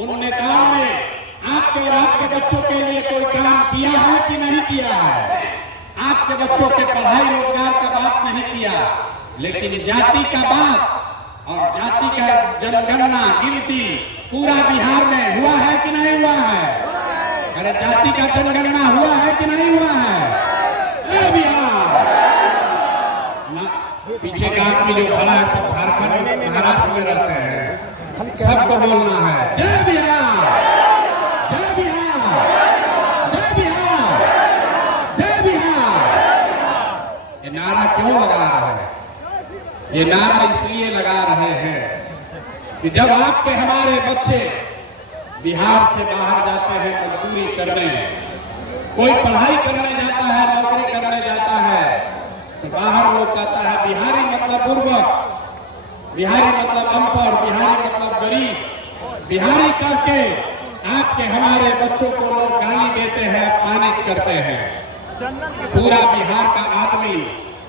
उन नेताओं ने आपके और आपके बच्चों के लिए कोई काम किया है कि नहीं किया है? आपके बच्चों के पढ़ाई रोजगार का बात नहीं किया, लेकिन जाति का बात और जाति का जनगणना गिनती पूरा बिहार में हुआ है कि नहीं हुआ है? अरे जाति का जनगणना हुआ है कि नहीं हुआ है? बिहार पीछे का आदमी जो खड़ा है सब झारखंड महाराष्ट्र में रहते हैं, सबको बोलना है जय बिहार, जय बिहार, जय बिहार, जय बिहार। ये नारा क्यों लगा रहे हैं? ये नारा इसलिए लगा रहे हैं कि जब आपके हमारे बच्चे बिहार से बाहर जाते हैं मजदूरी करने, कोई पढ़ाई करने जाता है, नौकरी करने जाता है, तो बाहर लोग कहता है बिहारी मतलब बुर्बक, बिहारी मतलब अनपढ़, बिहारी मतलब गरीब। बिहारी करके आपके हमारे बच्चों को लोग गाली देते हैं, अपमानित करते हैं। पूरा बिहार का आदमी,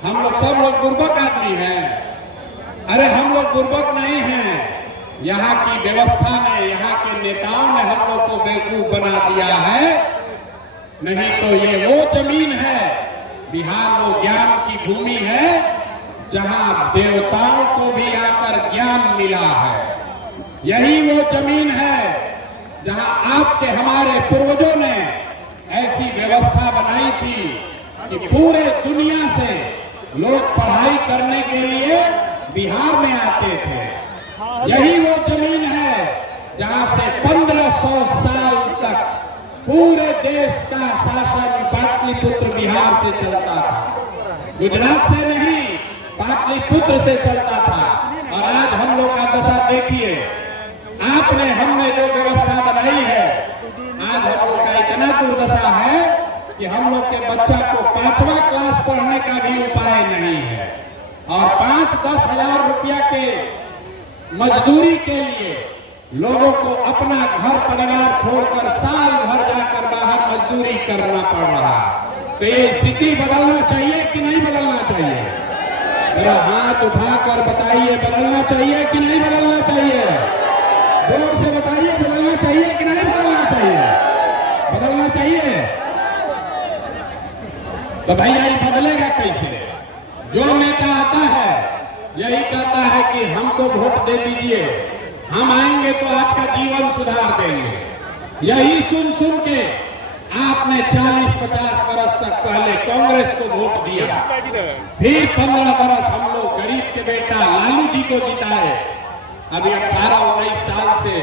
हम लोग सब लोग बुर्बक आदमी हैं। अरे हम लोग बुर्बक नहीं हैं, यहाँ की व्यवस्था ने, यहाँ के नेताओं ने हम लोग को बेवकूफ बना दिया है। नहीं तो ये वो जमीन है, बिहार वो ज्ञान की भूमि है जहाँ देवताओं को भी आकर ज्ञान मिला है। यही वो जमीन है जहाँ आपके हमारे पूर्वजों ने ऐसी व्यवस्था बनाई थी कि पूरे दुनिया से लोग पढ़ाई करने के लिए बिहार में आते थे। यही वो जमीन है जहाँ से 1500 साल तक पूरे देश का शासन पाटलिपुत्र बिहार से चलता था, गुजरात से नहीं, पाटलिपुत्र से चलता था। और आज हम लोग का दशा देखिए, आपने हमने जो व्यवस्था बनाई है, आज हम लोग का इतना दुर्दशा है कि हम लोग के बच्चा को 5वां क्लास पढ़ने का भी उपाय नहीं है। और 5-10 हजार रुपया के मजदूरी के लिए लोगों को अपना घर परिवार छोड़कर साल भर जाकर बाहर मजदूरी करना पड़ रहा। तो ये स्थिति बदलना चाहिए कि नहीं बदलना चाहिए? मेरा हाथ उठाकर बताइए, बदलना चाहिए कि नहीं बदलना चाहिए? जोर से बताइए, बदलना चाहिए कि नहीं बदलना चाहिए? बदलना चाहिए। तो भैया ये बदलेगा कैसे? जो नेता आता है यही कहता है कि हमको वोट दे दीजिए, हम आएंगे तो आपका जीवन सुधार देंगे। यही सुन सुन के आपने 40-50 बरस तक पहले कांग्रेस को वोट दिया, फिर 15 बरस हम लोग गरीब के बेटा लालू जी को जिताए। अभी 18-19 साल से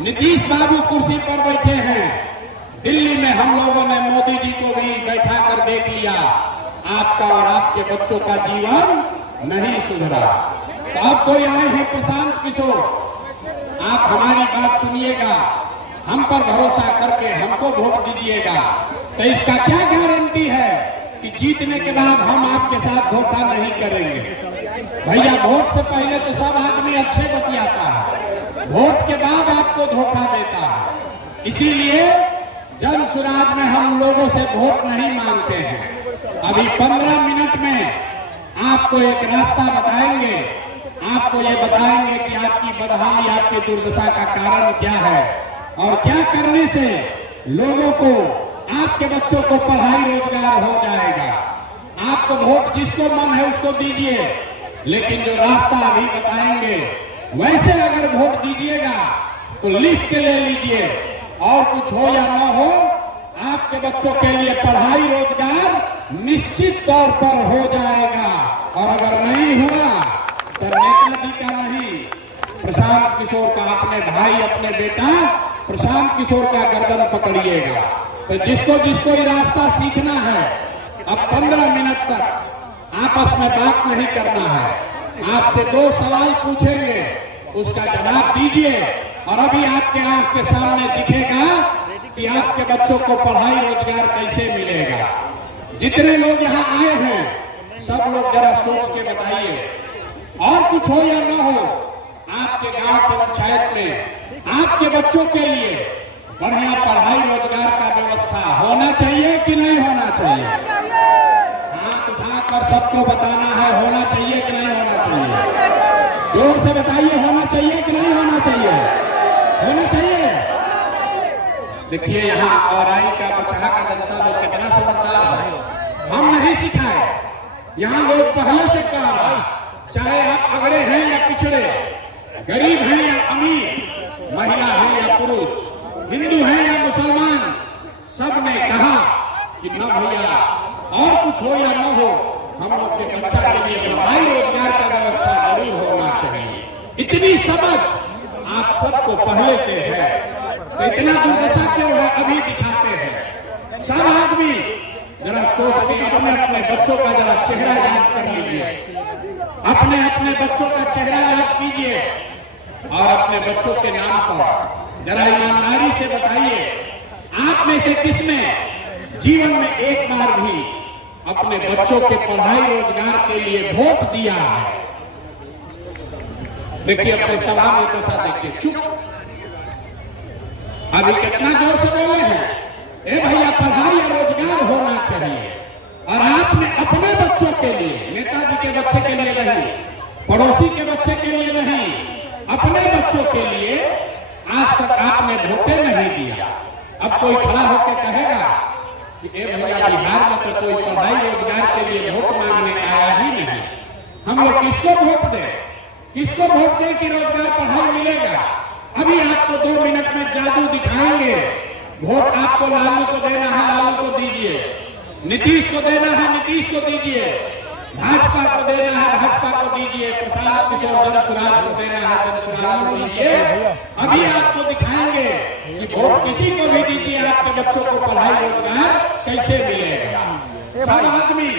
नीतीश बाबू कुर्सी पर बैठे हैं। दिल्ली में हम लोगों ने मोदी जी को भी बैठा कर देख लिया, आपका और आपके बच्चों का जीवन नहीं सुधरा। तो अब कोई आए हैं प्रशांत किशोर, आप हमारी बात सुनिएगा, हम पर भरोसा करके हमको वोट दीजिएगा। तो इसका क्या गारंटी है कि जीतने के बाद हम आपके साथ धोखा नहीं करेंगे? भैया वोट से पहले तो सब आदमी अच्छे बतियाता है, वोट के बाद आपको धोखा देता है। इसीलिए जन सुराज में हम लोगों से वोट नहीं मांगते हैं। अभी 15 मिनट में आपको एक रास्ता बताएंगे, आपको ये बताएंगे कि आपकी बदहाली, आपकी दुर्दशा का कारण क्या है और क्या करने से लोगों को, आपके बच्चों को पढ़ाई रोजगार हो जाएगा। आपको वोट जिसको मन है उसको दीजिए, लेकिन जो रास्ता अभी बताएंगे वैसे अगर वोट दीजिएगा तो लिख के ले लीजिए, और कुछ हो या ना हो, आपके बच्चों के लिए पढ़ाई रोजगार निश्चित तौर पर हो जाएगा। और अगर नहीं हुआ तो नेताजी का नहीं, प्रशांत किशोर का, अपने भाई अपने बेटा प्रशांत किशोर का गर्दन पकड़िएगा। तो जिसको जिसको ये रास्ता सीखना है, अब 15 मिनट तक आपस में बात नहीं करना है। आपसे 2 सवाल पूछेंगे, उसका जवाब दीजिए। और अभी आपके आंख के सामने दिखेगा कि आपके बच्चों को पढ़ाई रोजगार कैसे मिलेगा। जितने लोग यहाँ आए हैं सब लोग जरा सोच के बताइए, और कुछ हो या ना हो, आपके गांव पंचायत में आपके बच्चों के लिए बढ़िया पढ़ाई रोजगार का व्यवस्था होना चाहिए कि नहीं होना चाहिए? हाथ उठाकर सबको बताना है, होना चाहिए कि नहीं होना चाहिए? जोर से बताइए, होना चाहिए कि नहीं होना चाहिए? होना चाहिए। देखिए यहाँ औराई का बछड़ा का जनता लोग कितना समझदार है। हम नहीं सिखाए, यहाँ लोग पहले से कह रहा है, चाहे आप अगड़े हैं या पिछड़े, गरीब हैं या अमीर, महिला है या पुरुष, हिंदू हैं या मुसलमान, सब ने कहा कि न भैया और कुछ हो या न हो, हम लोग के बच्चा के लिए पढ़ाई रोजगार का व्यवस्था जरूर होना चाहिए। इतनी समझ आप सबको पहले से है, तो इतना दुर्दशा क्यों है अभी दिखाते हैं। सब आदमी जरा सोच के अपने अपने बच्चों का जरा चेहरा याद कर लीजिए, अपने अपने बच्चों का चेहरा याद कीजिए और अपने बच्चों के नाम पर जरा ईमानदारी से बताइए, आप में से किसने जीवन में एक बार भी अपने बच्चों के पढ़ाई रोजगार के लिए वोट दिया है? देखिए अपने सभा में दशा देखिए, चुप। अभी कितना जोर से बोले हैं, ए भैया पढ़ाई और रोजगार होना चाहिए, और आपने अपने बच्चों के लिए, नेताजी के बच्चे के लिए नहीं, पड़ोसी के बच्चे के लिए नहीं, अपने बच्चों के लिए आज तक आपने वोटे नहीं दिया। अब कोई खड़ा होकर कहेगा कि ए भैया बिहार में तो कोई पढ़ाई रोजगार के लिए वोट मांगने आया ही नहीं, हम लोग किसको वोट दें, किसको वोट दें कि रोजगार पढ़ाई मिलेगा? अभी आपको 2 मिनट में जादू दिखाएंगे। वोट आपको लालू को देना है, लालू को दीजिए, नीतीश को देना है, नीतीश को दीजिए, भाजपा को देना है, भाजपा को दीजिए, प्रशांत किशोर जनसुराज को देना है, जनसुराज को दीजिए। अभी आपको दिखाएंगे कि वोट किसी को भी दीजिए, आपके बच्चों को पढ़ाई रोजगार कैसे मिलेगा। सब आदमी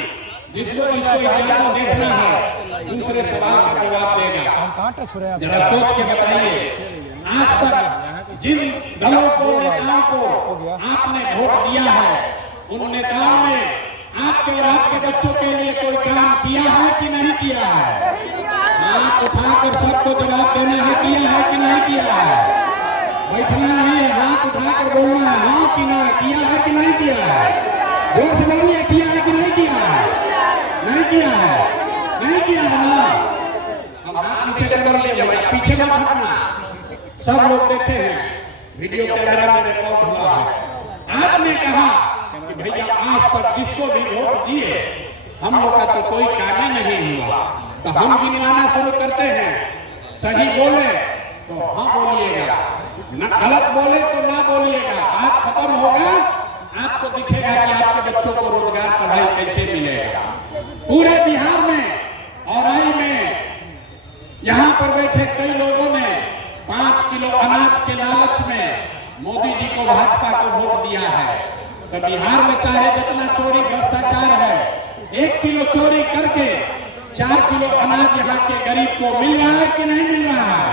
जिसको इजाजत देखना है दूसरे सवाल का जवाब देगा। जरा सोच के बताइए, आज तक जिन दलों को, नेताओं को आपने वोट दिया है, उन नेताओं ने आपके और आपके बच्चों के लिए कोई काम किया है कि नहीं किया है? हाथ उठाकर सबको जवाब देना है, किया है कि नहीं किया है? बैठना नहीं है, हाथ उठाकर बोलना है, हाँ कि ना, किया है कि नहीं किया है? जोर से बोलिए, किया है कि नहीं किया है? नहीं किया है, नहीं किया है ना? अब हाथ नीचे कर लीजिए भैया, पीछे मत हटना। सब लोग देखे हैं, वीडियो कैमरा में रिकॉर्ड हुआ है। आपने कहा कि भैया आज तक जिसको भी वोट दिए हम लोग का तो कोई काम ही नहीं हुआ, तो हम गिनवाना शुरू करते हैं। सही बोले तो हाँ बोलिएगा, गलत बोले तो ना बोलिएगा। बात खत्म होगा, आपको दिखेगा कि आपके बच्चों को रोजगार पढ़ाई कैसे मिलेगा। पूरे बिहार में औराई में यहाँ पर बैठे कई लोगों ने 5 किलो अनाज के लालच में मोदी जी को, भाजपा को वोट दिया है। तो बिहार में चाहे जितना चोरी भ्रष्टाचार है, 1 किलो चोरी करके 4 किलो अनाज यहाँ के गरीब को मिल रहा है कि नहीं मिल रहा है?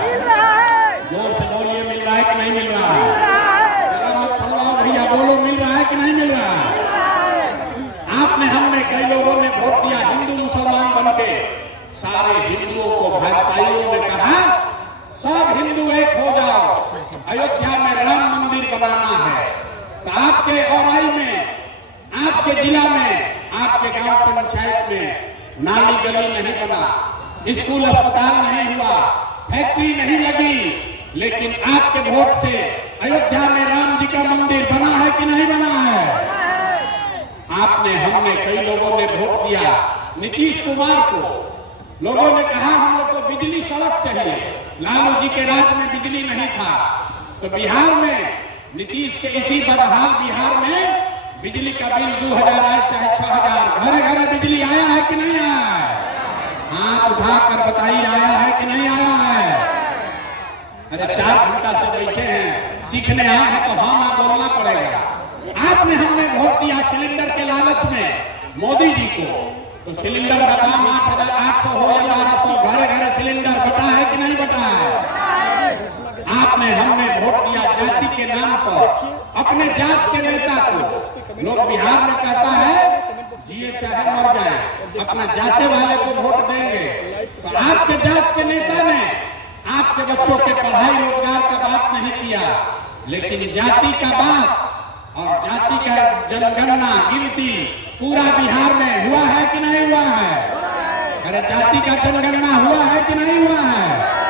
जोर से बोलिए, मिल रहा है कि नहीं मिल रहा है? जरा मत फड़वाओ भैया, बोलो मिल रहा है कि नहीं मिल रहा है? आपने, हमने, कई लोगों ने वोट दिया हिंदू मुसलमान बनके। सारे हिंदुओं को भाजपाइयों ने कहा सब हिंदू एक हो जाओ, अयोध्या में राम मंदिर बनाना है। तो आपके औराई में, आपके जिला में, आपके गांव पंचायत में नाली गली नहीं बना, स्कूल अस्पताल नहीं हुआ, फैक्ट्री नहीं लगी, लेकिन आपके वोट से अयोध्या में राम जी का मंदिर बना है कि नहीं बना है? आपने, हमने, कई लोगों ने वोट दिया नीतीश कुमार को। लोगों ने कहा हम लोग को बिजली सड़क चाहिए, लालू जी के राज में बिजली नहीं था। तो बिहार में नीतीश के इसी बदहाल बिहार में बिजली का बिल 2000 आए चाहे 6000, घरे घरे बिजली आया है कि नहीं आया है? हाथ उठाकर बताइए, आया है कि नहीं आया है? अरे 4 घंटा से बैठे हैं, सीखने आए हैं तो हाँ ना बोलना पड़ेगा। आपने, हमने वोट दिया सिलेंडर के लालच में मोदी जी को। तो सिलेंडर का दाम 8800 हो या 1200, घरे घरे सिलेंडर बटा है कि नहीं बटा है? आपने, हमने वोट दिया जाति के नाम पर, अपने जात के नेता को। लोग बिहार में कहता है जिए चाहे मर जाए, अपना जाते वाले को वोट देंगे। तो आपके जात के नेता ने आपके बच्चों के पढ़ाई रोजगार का बात नहीं किया, लेकिन जाति का बात और जाति का जनगणना, गिनती पूरा बिहार में हुआ है कि नहीं हुआ है? अरे जाति का जनगणना हुआ है कि नहीं हुआ है?